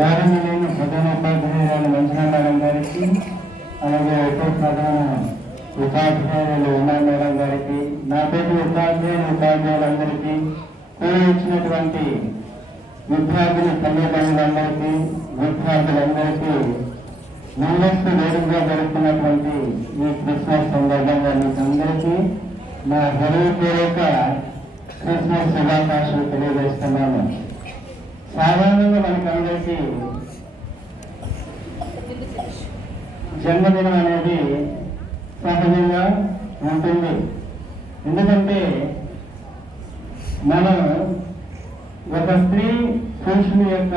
గౌరవనీయులైన ప్రధాన ఉపాధ్యాయురాలు మంజుల మేడం గారికి, అలాగే ఉప ప్రధాన ఉపాధ్యాయులు ఉమా మేడం గారికి, నాతోటి ఉపాధ్యాయులందరికీ, కూడా ఇచ్చినటువంటి విద్యార్థుల తల్లిదండ్రులందరికీ, విద్యార్థులందరికీ ముందస్తు వేడుకగా జరుగుతున్నటువంటి ఈ క్రిస్మస్ సందర్భంగా మీకు అందరికీ నా హృదయపూర్వక క్రిస్మస్ శుభాకాంక్షలు తెలియజేస్తున్నాను. సాధారణంగా మనకందరికీ జన్మదినం అనేది సహజంగా ఉంటుంది. ఎందుకంటే మనం ఒక స్త్రీ పురుషుని యొక్క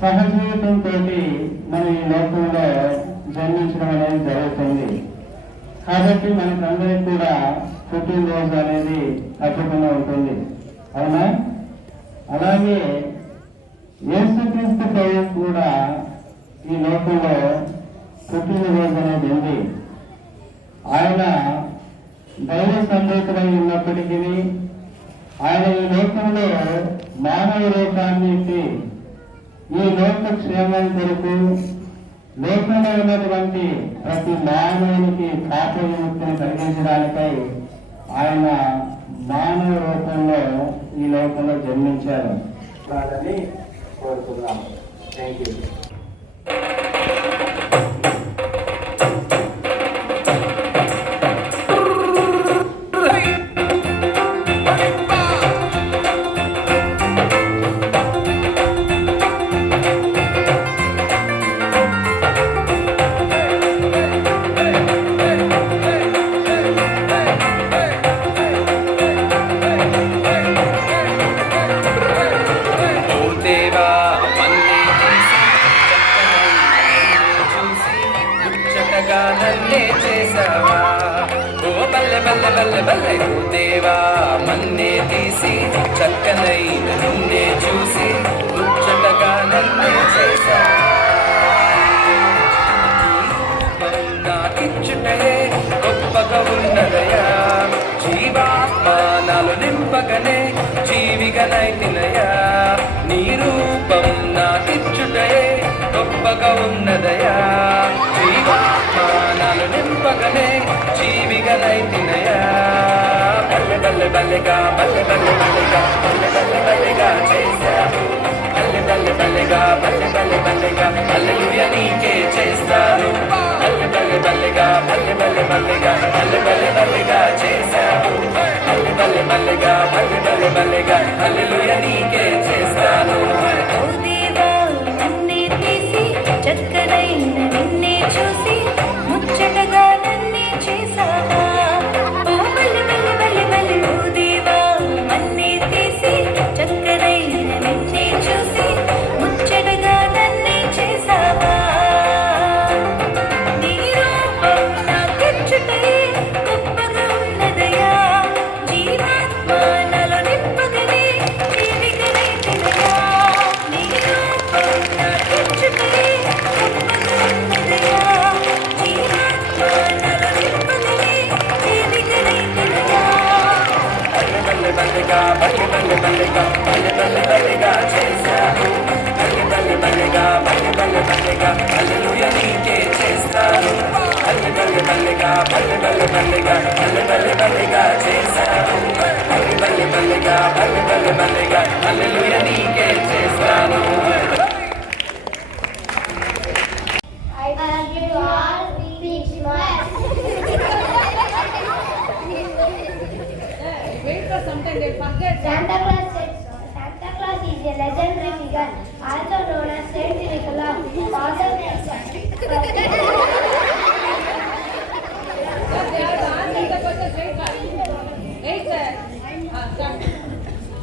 సహజీవితంతో మనం ఈ లోకంలో జన్మించడం అనేది జరుగుతుంది. కాబట్టి మనకందరికీ కూడా పుట్టినరోజు అనేది తప్పకుండా ఉంటుంది, అవునా? అలాగే యేసుక్రీస్తు ప్రభు కూడా ఈ లోకంలో పుట్టినరోజు అనేది ఉంది. ఆయన దైవ సంభూతుడై ఉన్నప్పటికీ ఆయన ఈ లోకంలో మానవ రూపాన్ని ఈ లోక క్షేమం కొరకు లోకంలో ఉన్నటువంటి ప్రతి మానవునికి పాప విముక్తిని కలిగించడానికై ఆయన మానవ రూపంలో ఈ లోకంలో జన్మించారు అని కోరుతున్నాం. Thank you. నన్నే చేసావా ఓ బల్లె బల్లె బల్లె బల్లె ఓ దేవా, మన్నే తీసి చక్కనైన నిన్నే చూసి ముచ్చటగా నన్నే చేసావా. నాకిచ్చుటయే గొప్పగా ఉన్నదయా, జీవాత్మానాలు నింపగనే జీవిగనైతినయా. నీ రూపం నాకిచ్చుటయే గొప్పగా ఉన్నదయా, జీవాత్మానాలు నింపగనే జీవిగనైతినయా. బల్లె బల్లె బల్లెగా బల్లె బల్లె బల్లెగా బల్లె బల్లె బల్లెగా చేశావు, బల్లె బల్లె బల్లెగా బల్లె బల్లె బల్లెగా హల్లెలూయా నీకే చేస్తాను. బల్లె బల్లె బల్లెగా బల్లె బల్లె బల్లెగా బల్లె బల్లె బల్లెగా చేశావు, బల్లె బల్లె బల్లెగా బల్లె బల్లె బల్లెగా హల్లెలూయా నీకే చేస్తాను. చక్కనైన నిన్నే చూసి ముచ్చటగా నన్నే చేసావా. ఓ బల్లె బల్లె బల్లె బల్లె ఓ దేవా, మన్నే తీసి చక్కనైన నిన్నే చూసి ముచ్చటగా నన్నే చేసావా. నీ రూపం నాకిచ్చుటయే గొప్పగా ఉన్నదయా, జీవాత్మానాలు నింపగనే జీవిగనైతినయా. నీ రూపం నాకిచ్చుటయే బల్లెగా బల్లె బల్లె బల్లెగా బల్లె బల్లె బల్లెగా చేశాను, బల్లె బల్లె బల్లెగా బల్లె బల్లె బల్లెగా హల్లెలూయా నీకే చేస్తాను. బల్లె బల్లె బల్లెగా బల్లె బల్లె బల్లెగా బల్లె బల్లె బల్లెగా చేశాను, బల్లె బల్లె బల్లెగా బల్లె బల్లె బల్లెగా హల్లెలూయా నీకే చేస్తాను. Santa Claus is a legendary figure, also known as Saint Nicholas. Father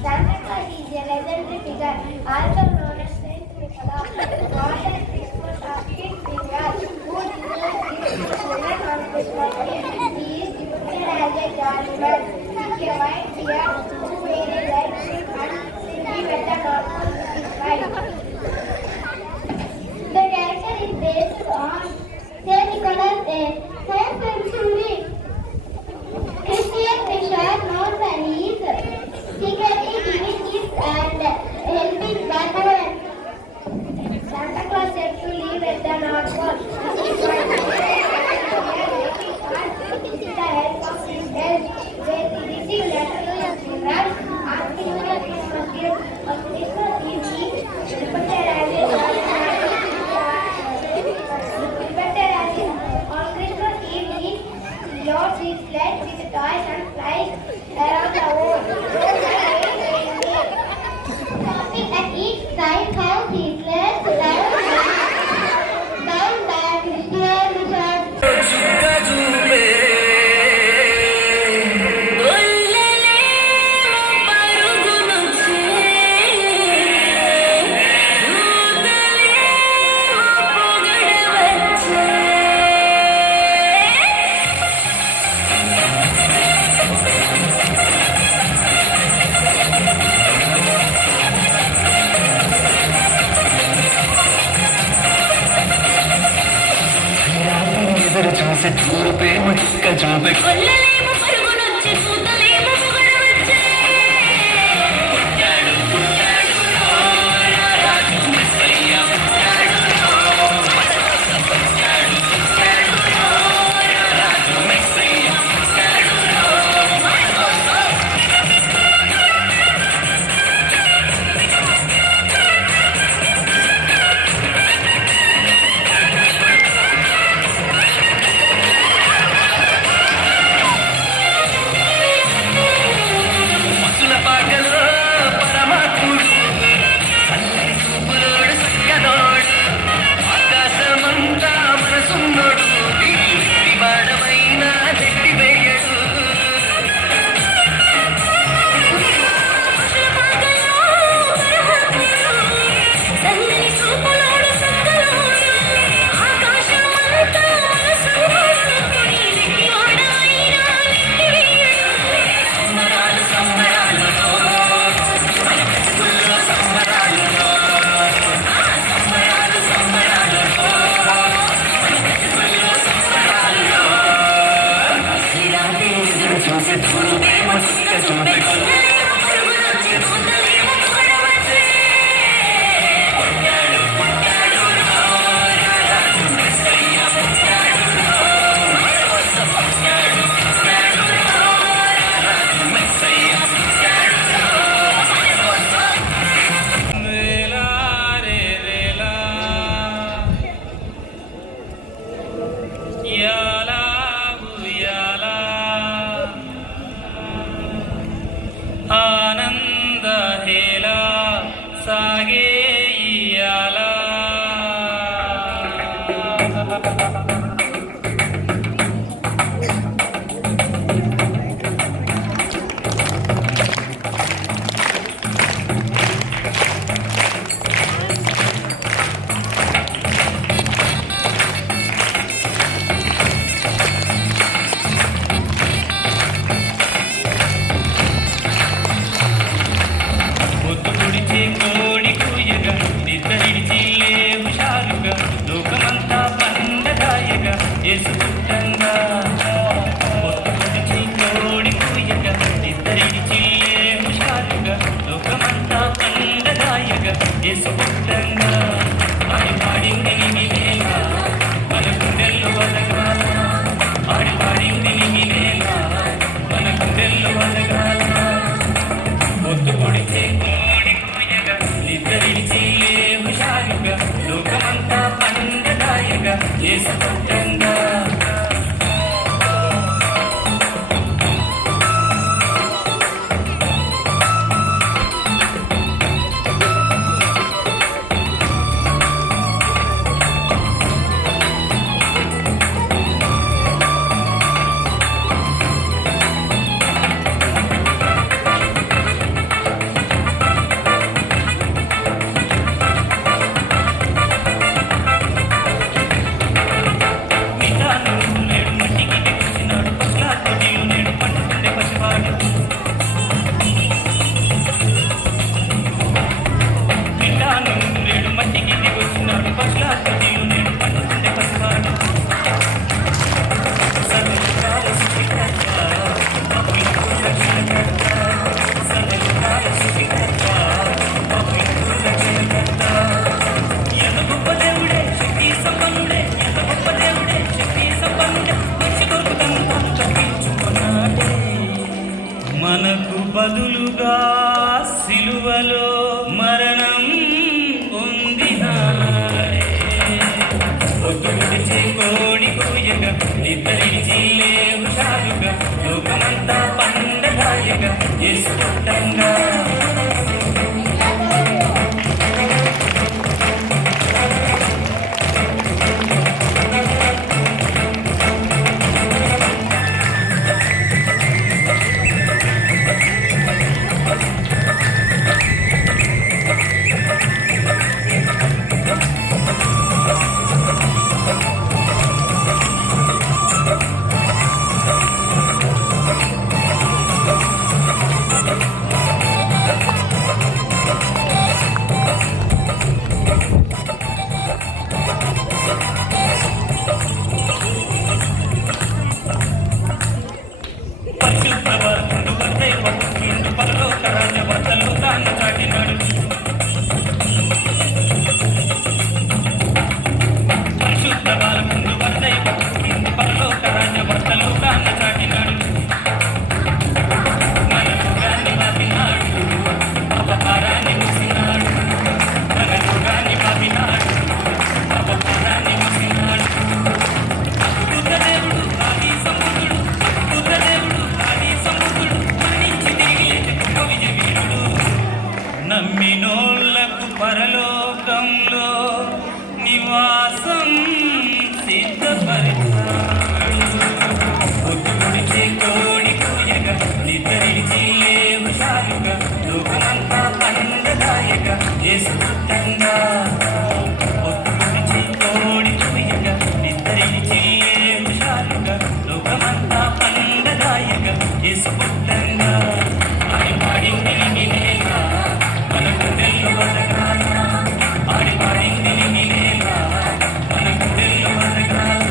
Santa Claus is a legendary figure, also known as Saint Nicholas. Father Christmas of King Nicholas, who delivers children on Christmas Day. He is depicted as a jolly man, with a white beard, who wears a red suit and singing with a normal smile. The character is based on Saint Nicholas, a 4th century Christian bishop known for his secretly giving gifts and helping grandmothers. చూసే చూపేమో చుక్క చూపే కొల్లలేమో పరుగులొచ్చి చూతలేమో పొగడవచ్చే మసుల పాటలో పరమాత్ముడు చల్లని చూపులోడు సక్కనోడు ఆకాశమంతా మనసున్నోడు వాడమైనా చెట్టి వేయడు సన్నని చూపులోడు సక్కలోడు ఆకాశమంతా మనసున్నోడు నీలికి వాడైనా నెట్టి వేయడు సంబరాలు సంబరాలులో మన బ్రతుకుల్లో సంబరాలులో సంబరాలు సంబరాలులో మన బ్రతుకుల్లో సంబరాలులో ఇలాంటి ఎదురు చూసే చూపేమో చుక్క చూపే కొల్లలేమో పరుగులొచ్చి చూతలేమో పొగడవచ్చే ఆనంద హేలా సాగే ఇయాలా పొద్దు పొడిచే కోడి కూయగా నిద్రడిచి హుషారుగా లోకమంతా పండగాయగా ఏసుకుంటంగా పొద్దు పొడిచే కోడి కూయగా నిద్రడిచి హుషారుగా లోకమంతా పండగాయగా ఏసుకుంటంగా ఆడి పాడింది నిమిలేగా మన గుండెల్లో వదగాల ఆడి పాడింది నిమిలేగా మన గుండెల్లో వదగాల పొద్దు పొడిచే కోడి కూయగా నిద్రడిచి హుషారుగా లోకమంతా పండగాయగా ఏసుకుంటంగా మనకు బదులుగా సిలువలో మరణం పొందినాడే పొద్దు పొడిచే కోడి కూయగా నిద్రడిచి హుషారుగా లోకమంతా పండగాయగా చేసుకుంటంగా పొద్దుగుడిచే కోడి కూయగా నిద్రించి హుషారుగా లోకమంతా పండదాయగా యేసు పుట్టంగా పొద్దుగుడిచే కోడి కూయగా నిద్రించి హుషారుగా లోకమంతా పండదాయగా యేసు పుట్టంగా ఆడి పాడింది నిలేగా మనకు తెల్లవదగాల ఆడి పాడింది నిలేగా మనకు తెల్లవదగాల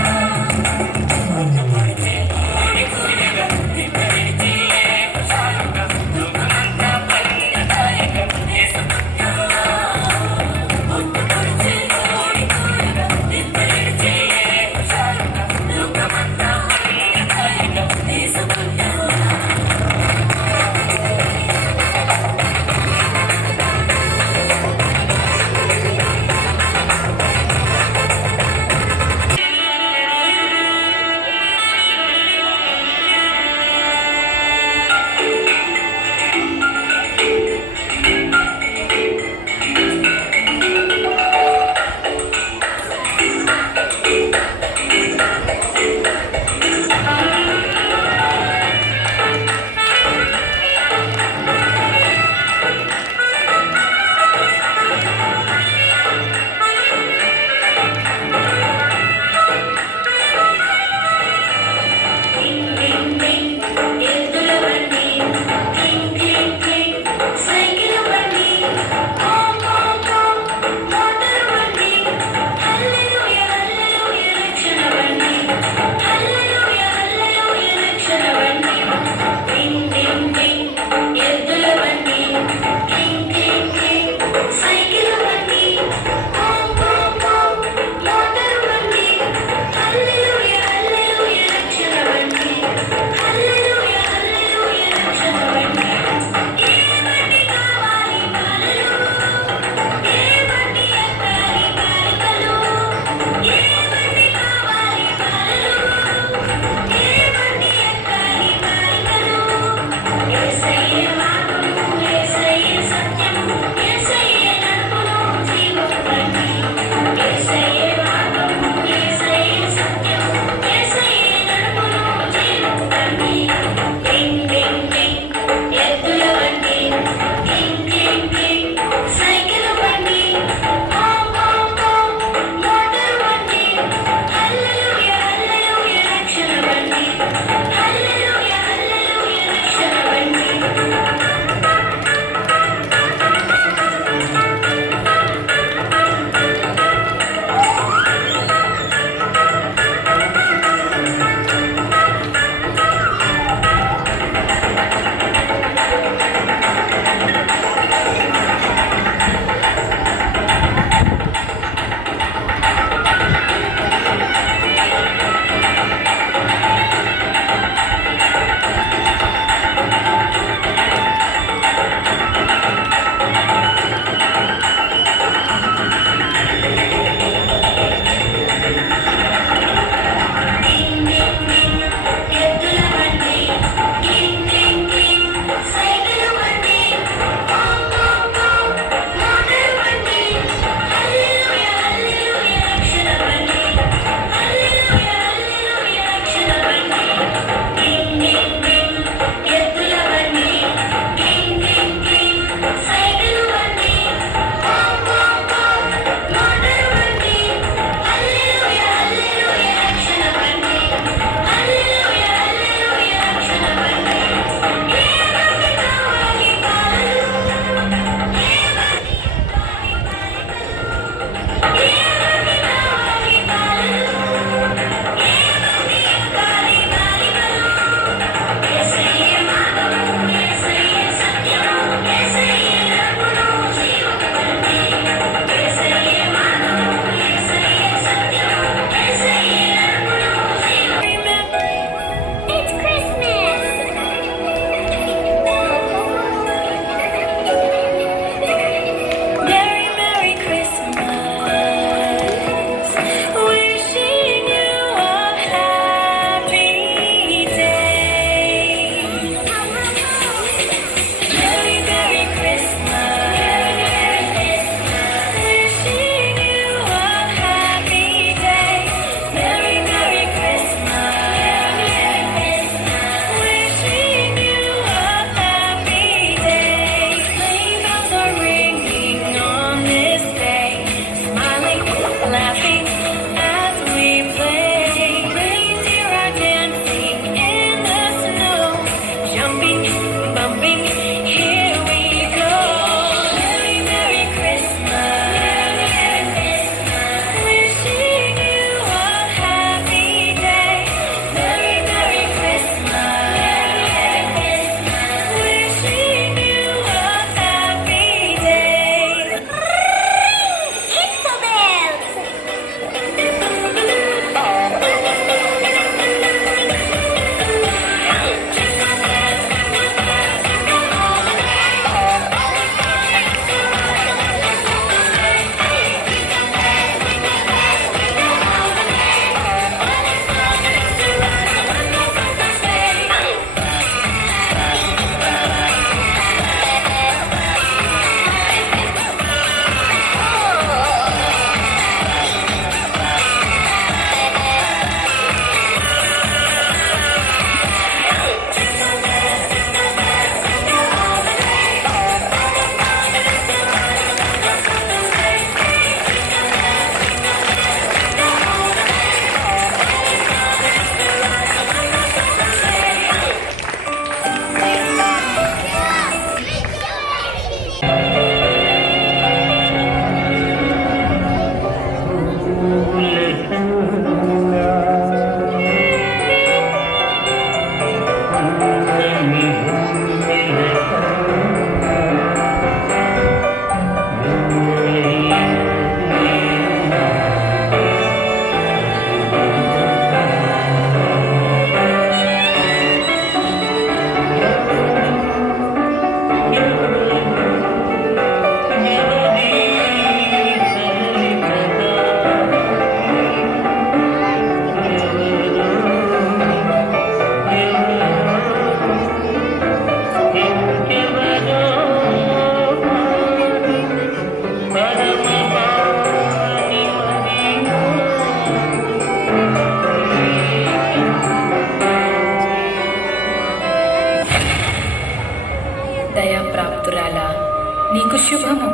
శుభము,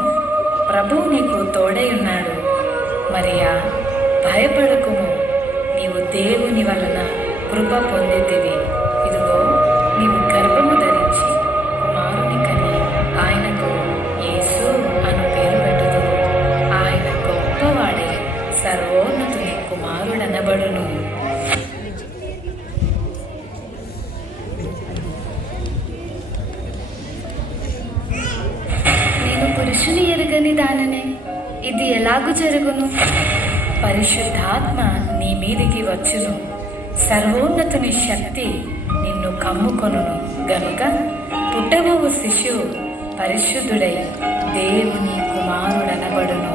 ప్రభువు నీకు తోడై ఉన్నాడు. మరియా, భయపడకుము, నీవు దేవుని వలన కృప పొందితివి. ఇదిగో, నీవు గర్భము ధరించి కుమారుని కని ఆయనకు యేసు అను పేరు పెట్టుదువు. ఆయన గొప్పవాడే, సర్వోన్నతుని కుమారుడనబడును. నేను పురుషుని ఎరుగని దాననే, ఇది ఎలాగు జరుగును? పరిశుద్ధాత్మ నీ మీదికి వచ్చును, సర్వోన్నతుని శక్తి నిన్ను కమ్ముకొనును గనుక పుట్టబోవు శిశువు పరిశుద్ధుడై దేవుని కుమారుడనబడును.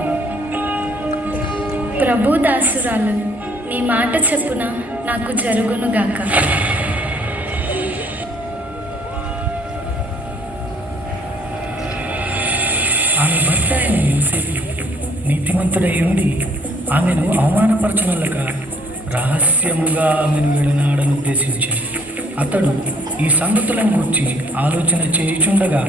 ప్రభు దాసురాలు, నీ మాట చెప్పున నాకు జరుగునుగాక. ఆమె భర్త అయిన యోసేపు నీతిమంతుడై ఉండి ఆమెను అవమానపరచనులక రహస్యముగా ఆమెను విడనాడని ఉద్దేశించి అతడు ఈ సంగతులను గురించి ఆలోచన చేయుచుండగా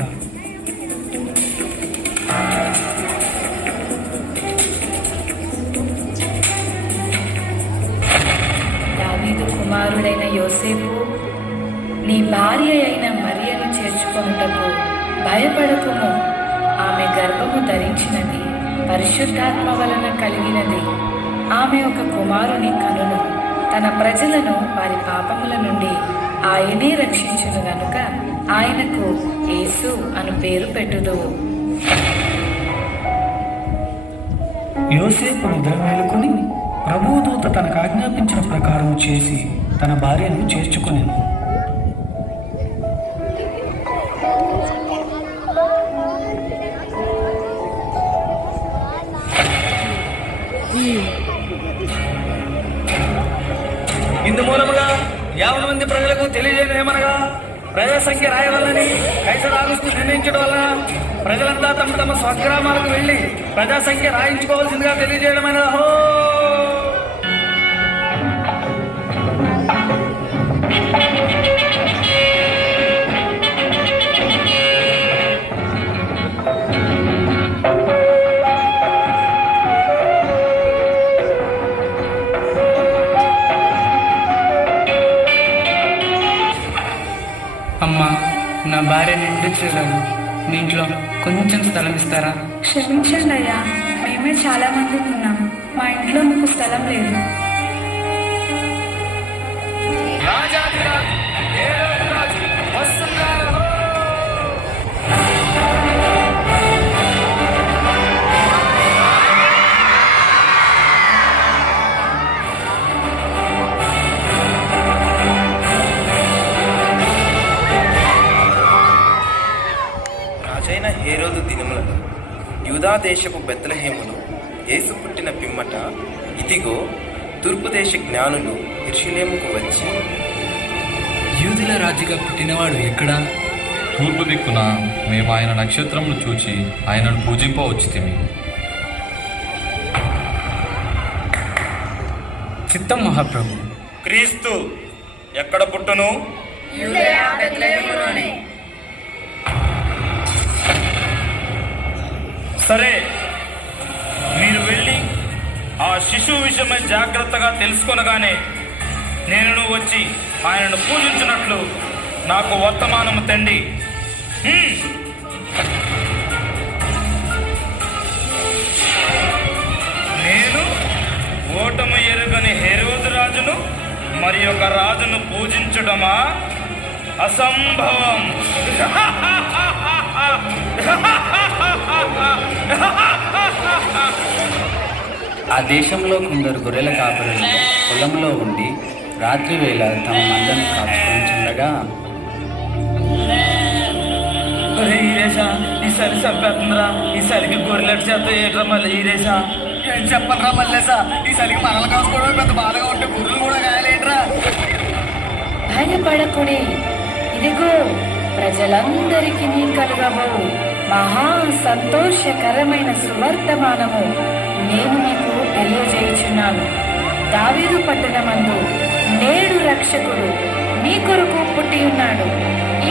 దావీదు కుమారుడైన యోసేపు, నీ భార్య అయిన మరియను చేర్చుకొనుటకు భయపడకుము. ఆమె గర్భము ధరించినది పరిశుద్ధాత్మ వలన కలిగినది. ఆమె ఒక కుమారుని కనును. తన ప్రజలను వారి పాపముల నుండి ఆయనే రక్షించును గనుక ఆయనకు యేసు అను పేరు పెట్టుదువు. యోసేపు నిద్ర మేలుకొని ప్రభువు దూత తనకు ఆజ్ఞాపించిన ప్రకారం చేసి తన భార్యను చేర్చుకొనెను. ఇందు మూలముగా 50 మంది ప్రజలకు తెలియజేయడం ఏమనగా, ప్రజల సంఖ్య రాయవల్లని కైసర్ ఆగస్టు నిర్ణయించడం వలన ప్రజలంతా తమ తమ స్వగ్రామాలకు వెళ్ళి ప్రజా సంఖ్య రాయించుకోవాల్సిందిగా తెలియజేయడమైనది. అహో! అమ్మా, నా భార్య నిండు చూడను, మీ ఇంట్లో కొంచెం స్థలం ఇస్తారా? క్షమించండి అయ్యా, మేమే చాలా మంది ఉన్నాం, మా ఇంట్లో మీకు స్థలం లేదు. రాజాధిరాజు, ఏడవ రాజు వస్తున్నాడు. రాజైన హేరోదు దినములలో యూదా దేశపు బెత్లెహేములో యేసు పుట్టిన పిమ్మట ఇదిగో తూర్పు దేశ జ్ఞానులు యెరూషలేముకు వచ్చి, యూదుల రాజుగా పుట్టినవాడు ఎక్కడా? తూర్పు దిక్కున మేము ఆయన నక్షత్రమును చూచి ఆయనను పూజింపవచ్చితిమి. చిత్తం మహాప్రభు. క్రీస్తు ఎక్కడ పుట్టును? సరే, మీరు వెళ్ళి ఆ శిశువు విషయమై జాగ్రత్తగా తెలుసుకొనగానే నేను వచ్చి ఆయనను పూజించినట్లు నాకు వర్తమానము తండి. నేను ఓటము ఎరుగని హేరోదు రాజును మరి ఒక రాజును పూజించడమా? అసంభవం. ఆ దేశంలో కొందరు గొర్రెల కాపరులు పొలంలో ఉండి రాత్రి వేళ తమ మందను కాచుకుంటుండగా, ఈసారి చంపేస్తుందిరా, ఈసారికి గొర్రెలటి చేత ఏట్రా మళ్ళీ ఈరేసా? ఏం చెప్పనరా మళ్ళేసా? ఈసారికి మనల్ని కాసుకోవడం పెద్ద బాధగా ఉంటే గుర్రెలు కూడా కాయలేట్రా. భయపడకుడి, ఇదిగో ప్రజలందరికీ కలుగబో మహా సంతోషకరమైన సువర్తమానము నేను మీకు తెలియజేయుచున్నాను. దావీదు పట్టణమందు నేడు రక్షకుడు మీ కొరకు పుట్టి ఉన్నాడు.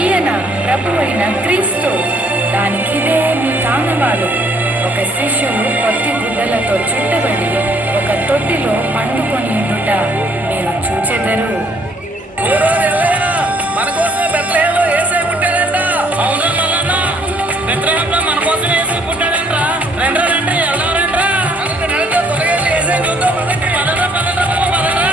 ఈయన ప్రభువైన క్రీస్తు. దానికిదే మీ కానవాలు. ఒక శిశువు కొద్ది గుడ్డలతో చుట్టబడి ఒక తొట్టిలో పండుకొని ఉండుట మీరు చూచెదరు. మన కోసం బెత్లెహేంలో యేసే పుట్టాడంట. అవునా మల్లన్న? బెత్లెహేంలో మన కోసం యేసు పుట్టాడంట్రా. రండ్రా రండి, వెళ్దాం రండ్రా. నడుతో త్వరగా యేసే చూద్దాం. పదండి. పదరా పదరా బాబు, పదరా.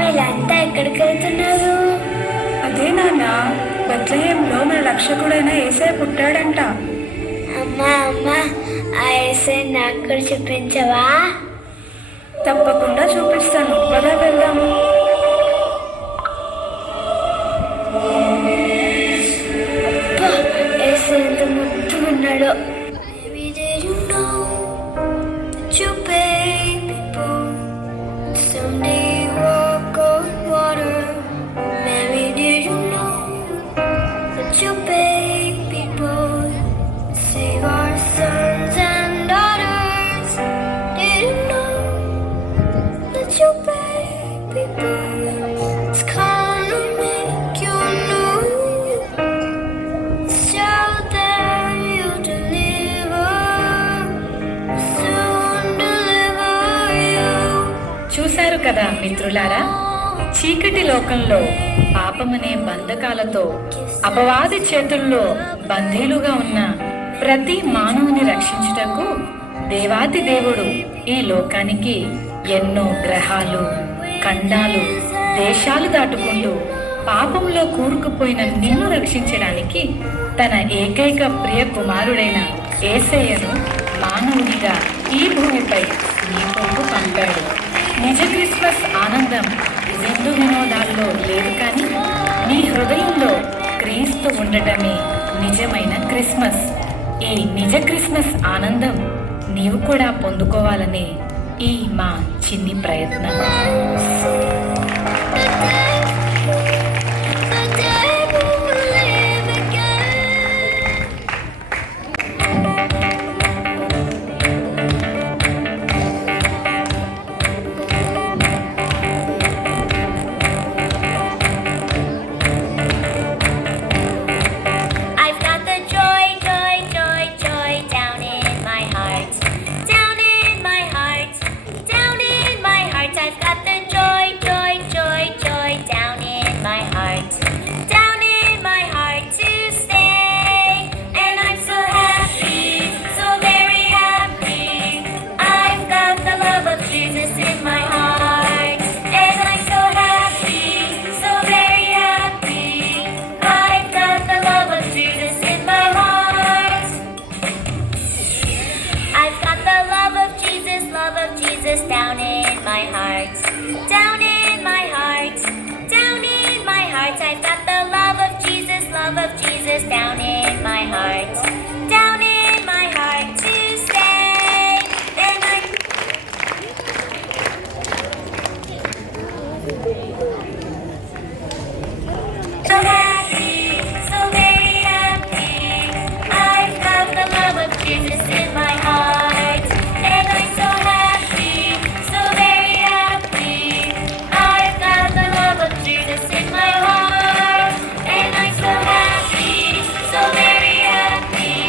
వీళ్ళంతా ఎక్కడికి వెళ్తున్నారు? అదే నాన్న, బెత్లెహేంలో మన రక్షకుడైన యేసయ్య పుట్టాడంట. అమ్మా అమ్మా, ఆ యేసయ్య నాకు కూడా చూపించవా? తప్పకుండా చూపిస్తాను, పద వెళ్దాము. అబ్బా, యేసయ్య ఎంత ముద్దుగా ఉన్నాడో. చూశారు కదా మిత్రులారా, చీకటి లోకంలో పాపమనే బంధకాలతో అపవాది చేతుల్లో బందీలుగా ఉన్న ప్రతి మానవుని రక్షించుటకు దేవాతి దేవుడు ఈ లోకానికి ఎన్నో గ్రహాలు, ఖండాలు, దేశాలు దాటుకుంటూ పాపంలో కూరుకుపోయిన నిన్ను రక్షించడానికి తన ఏకైక ప్రియ కుమారుడైన యేసయ్యను మానవునిగా ఈ భూమిపై నీ కొరకు పంపాడు. నిజ క్రిస్మస్ ఆనందం విందు వినోదాల్లో లేదు, కానీ నీ హృదయంలో క్రీస్తు ఉండటమే నిజమైన క్రిస్మస్. ఈ నిజ క్రిస్మస్ ఆనందం నీవు కూడా పొందుకోవాలనే ఈ మా చిన్ని ప్రయత్నం. Down in my heart, down in my heart, down in my heart. I've got the love of Jesus down in my heart, down in my heart to stay. And I'm so happy, so very happy. I've got the love of Jesus in my heart, and I'm so happy, so very happy. I've got the love of Jesus in my heart, and I'm so happy, so very happy.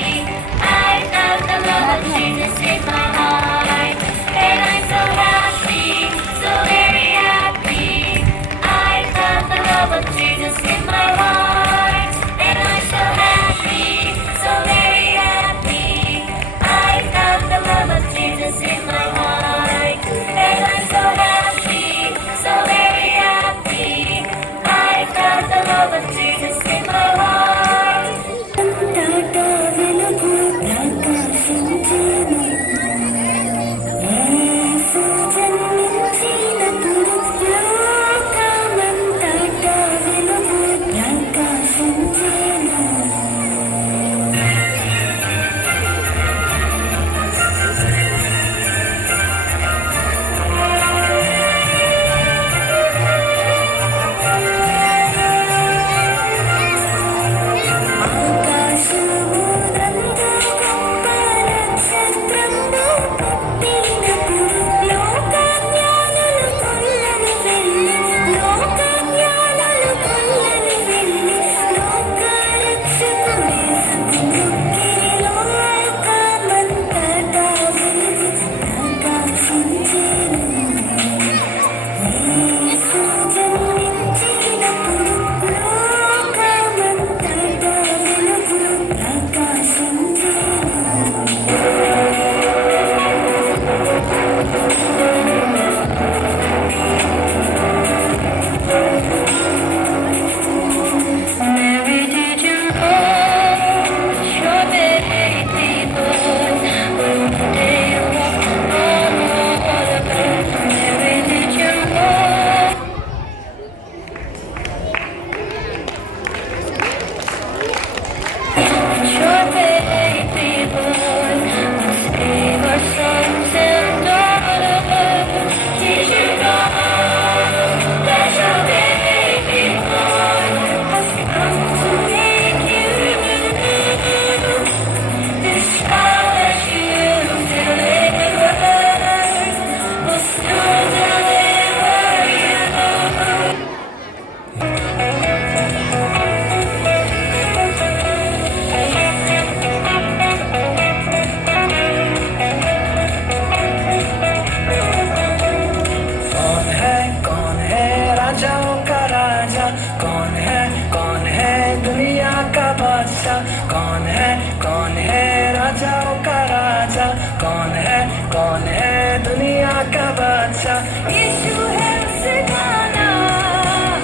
कौन है दुनिया का बादशाह? यीशु है उसका नाम,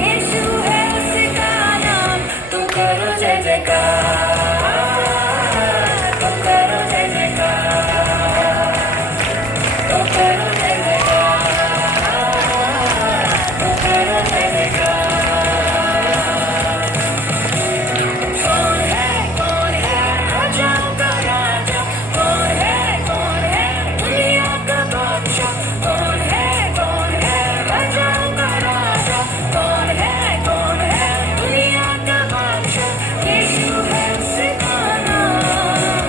यीशु है उसका नाम। तो करो जय जयकार, तो करो जय जयकार, तो करो जय जयकार, तो करो जय जयकार। कौन है राजाओं का राजा? कौन है दुनिया का बादशाह? कौन है राजाओं का राजा? कौन है दुनिया का बादशाह? यीशु है उसका नाम,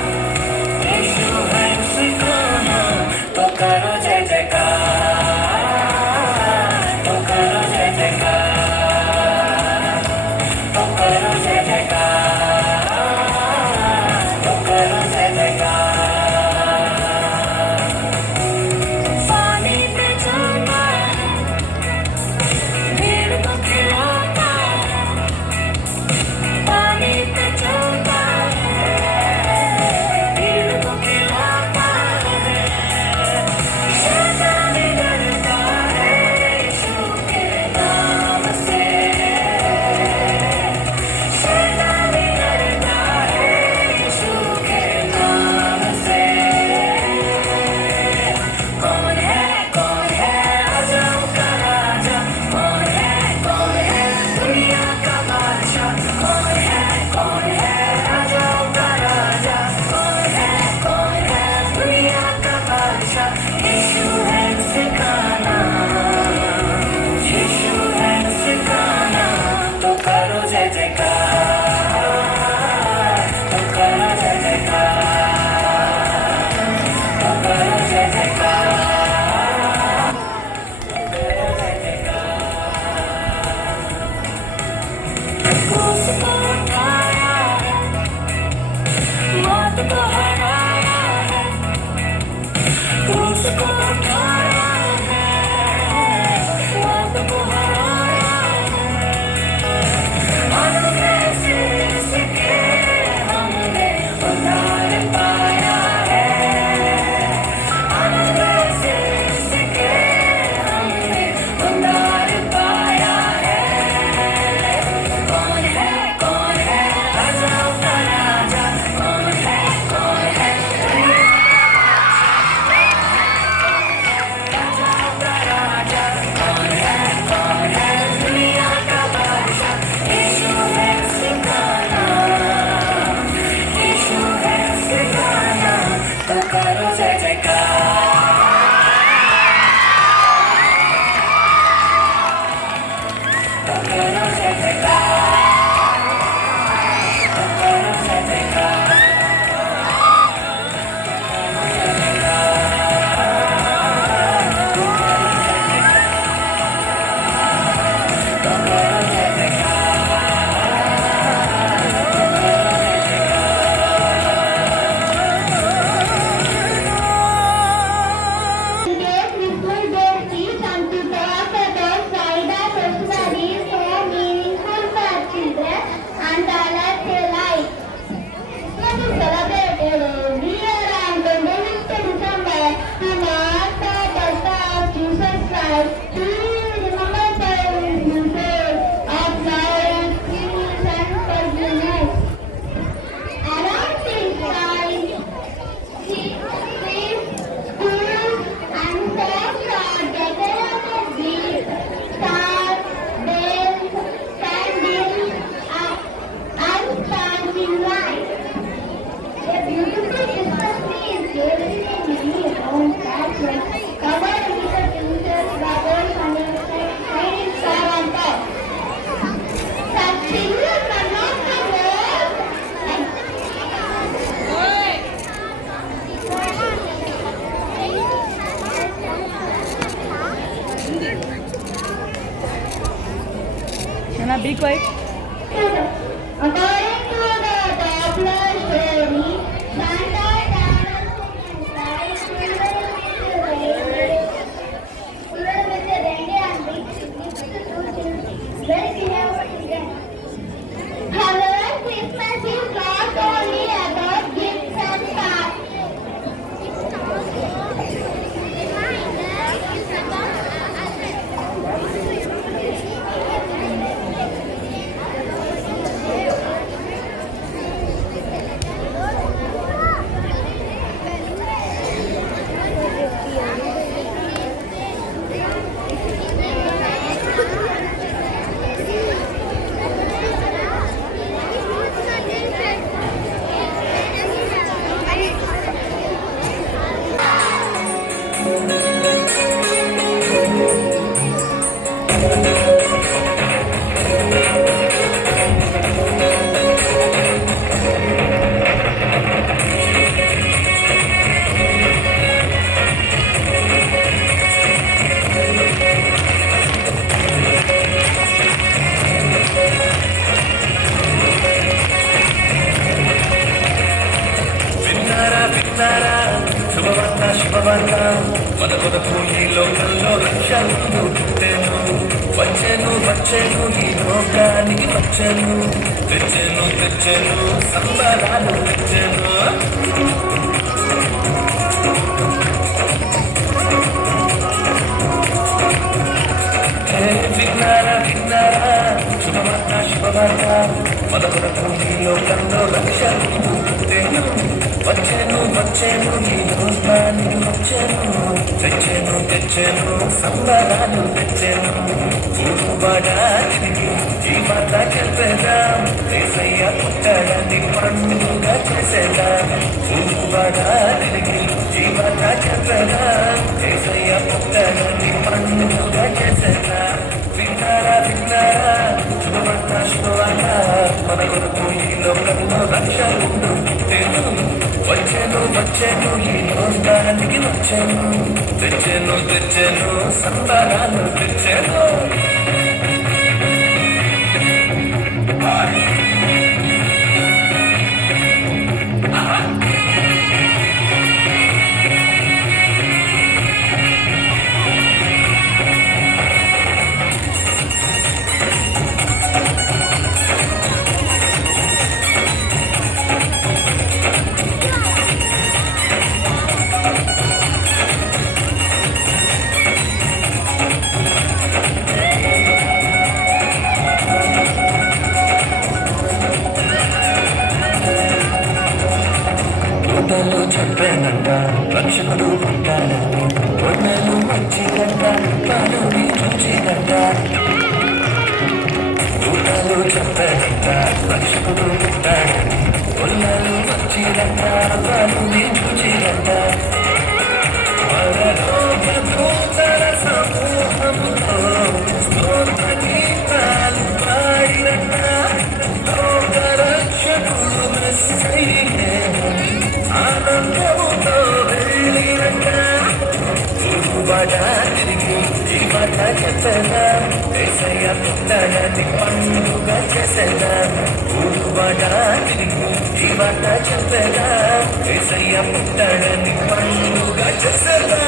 यीशु है उसका नाम। तो करो जय जयकार, तो करो जय जयकार, तो करो जय जयकार, तो करो जय जयकार। पानी पे चलता है, भीड़ को खिलाता है। पानी पे चलता है, भीड़ को खिलाता है। शैतान डरता है यीशु के नाम से, शैतान डरता है यीशु के नाम से। कौन है राजाओं का राजा? कौन है दुनिया का बादशाह? कौन है राजाओं का राजा? कौन है दुनिया का बादशाह? यीशु है उसका नाम, यीशु है उसका नाम। तो करो जय जयकार, तो करो जय जयकार, तो करो जय जयकार। उसको उठाया है, मौत को हराया है। उसको उठाया है, मौत को हराया है। अनुग्रह से इसके हमने उद्धार पाया है, अनुग्रह से इसके हमने उद्धार पाया है। कौन है राजाओं का राजा? कौन है राजाओं का राजा? कौन है दुनिया का बादशाह? यीशु है उसका नाम, यीशु है उसका नाम। तो करो जय जयकार, तो करो जय जयकार, तो करो जय जयकार। Christmas Day feast and to talk about Friday festival is so meaningful for children and all their life. Christmas is celebrated every year on 25th December to mark the birth of Jesus Christ. To remember the message of love, peace and forgiveness. Around this time, streets, schools and homes are decorated with stars, bells, candles, and sparkling lights. A beautiful Christmas tree is gathering in many round platforms covered with the pictures, flowers, and a shining star on top. Such children are not the world. Be quiet. According to the popular story, Santa travels in life filled with the reindeer and gifts to children. Very beloved children. However, Christmas is not only about gifts and విన్నారా విన్నారా శుభవార్త శుభవార్త మన కొరకు ఈ లోకంలో రక్షకుడు పుట్టెను వచ్చెను వచ్చెను ఈ లోకానికి వచ్చెను తెచ్చెను తెచ్చెను సంబరాలు తెచ్చెను విన్నారా విన్నారా శుభవార్త శుభవార్త మన కొరకు ఈ లోకంలో రక్షకుడు పుట్టెను వచ్చెను వచ్చెను ఈ లోకానికి వచ్చెను తెచ్చెను తెచ్చెను సంబరాలు తెచ్చెను ఊరువాడా తిరిగి ఈ మాట చెప్పేదాం యేసయ్య పుట్టాడని పండుగ చేసేదాం ఊరువాడా తిరిగి ఈ మాట చెప్పేదాం యేసయ్య పుట్టాడని పండుగ చేసేదాం విన్నారా విన్నారా శుభవార్త శుభవార్త మన కొరకు ఈ లోకంలో రక్షకుడు పుట్టెను వచ్చెను వచ్చెను ఈ లోకానికి వచ్చెను తెచ్చెను తెచ్చెను సంబరాలు తెచ్చెను దూతలు చెప్పానంట రక్షకుడు పుట్టాడని కొండలు వచ్చిందంట పనుని చూచిందంట దూతలు చెప్పానంట రక్షకుడు పుట్టాడని కొండలు వచ్చిందంట పనుని చూచిందంట దూతల సమూహముతో స్తోత్ర గీతాలు పాడిరంట లోక రక్షకుడు మెస్సయ్యే ఆనందముతో వెళ్ళిరంట ఊరువాడా తిరిగి ఈ మాట చెప్పేదా యేసయ్య పుట్టాడని పండుగ చేసేదా ఊరువాడా తిరిగి ఈ మాట చెప్పేదా యేసయ్య పుట్టాడని పండుగ చేసేదా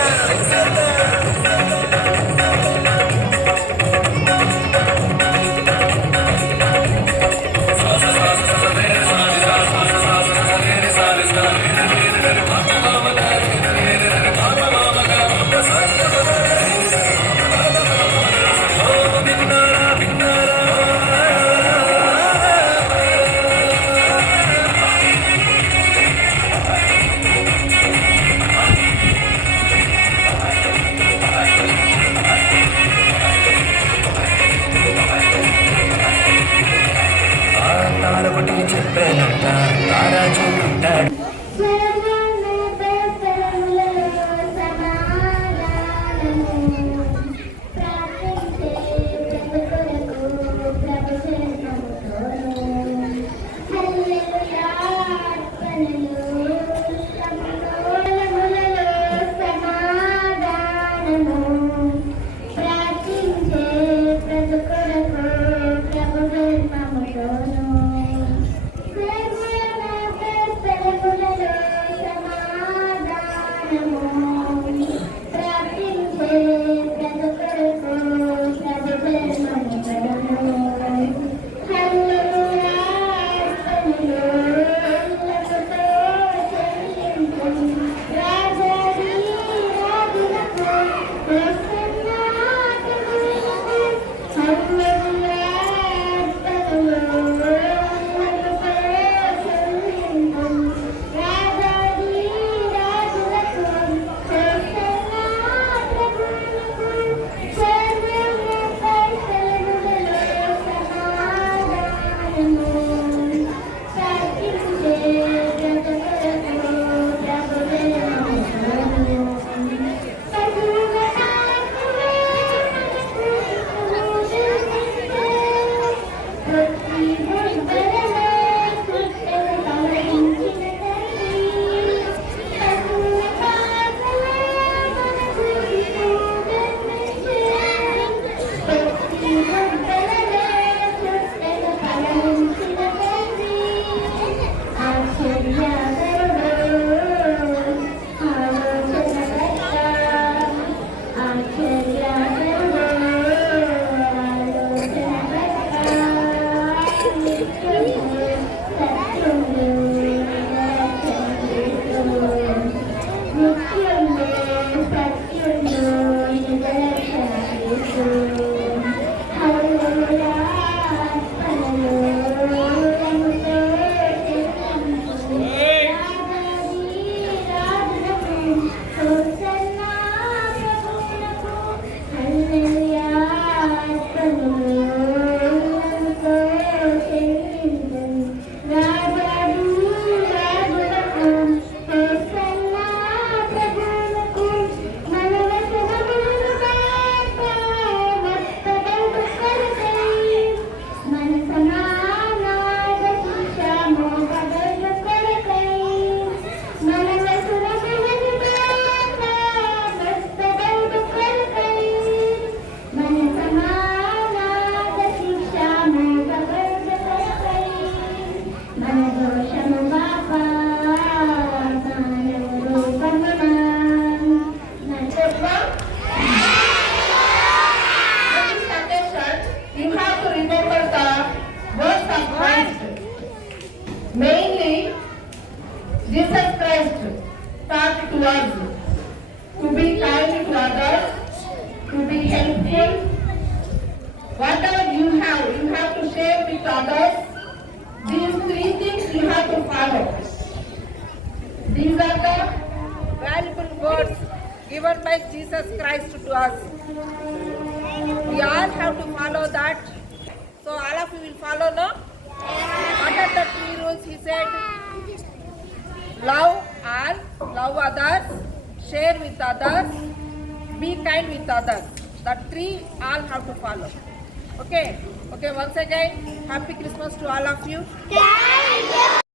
You have to remember the words of Christ. Mainly, Jesus Christ taught to us to be kind to others, to be helpful. Whatever you have to share with others. These three things you have to follow. These are the valuable words given by Jesus Christ to us. We all have to follow that. So all of you will follow, no? What are the three rules? He said, love all, love others, share with others, be kind with others. That three all have to follow. Okay? Okay, once again, Happy Christmas to all of you. Thank you.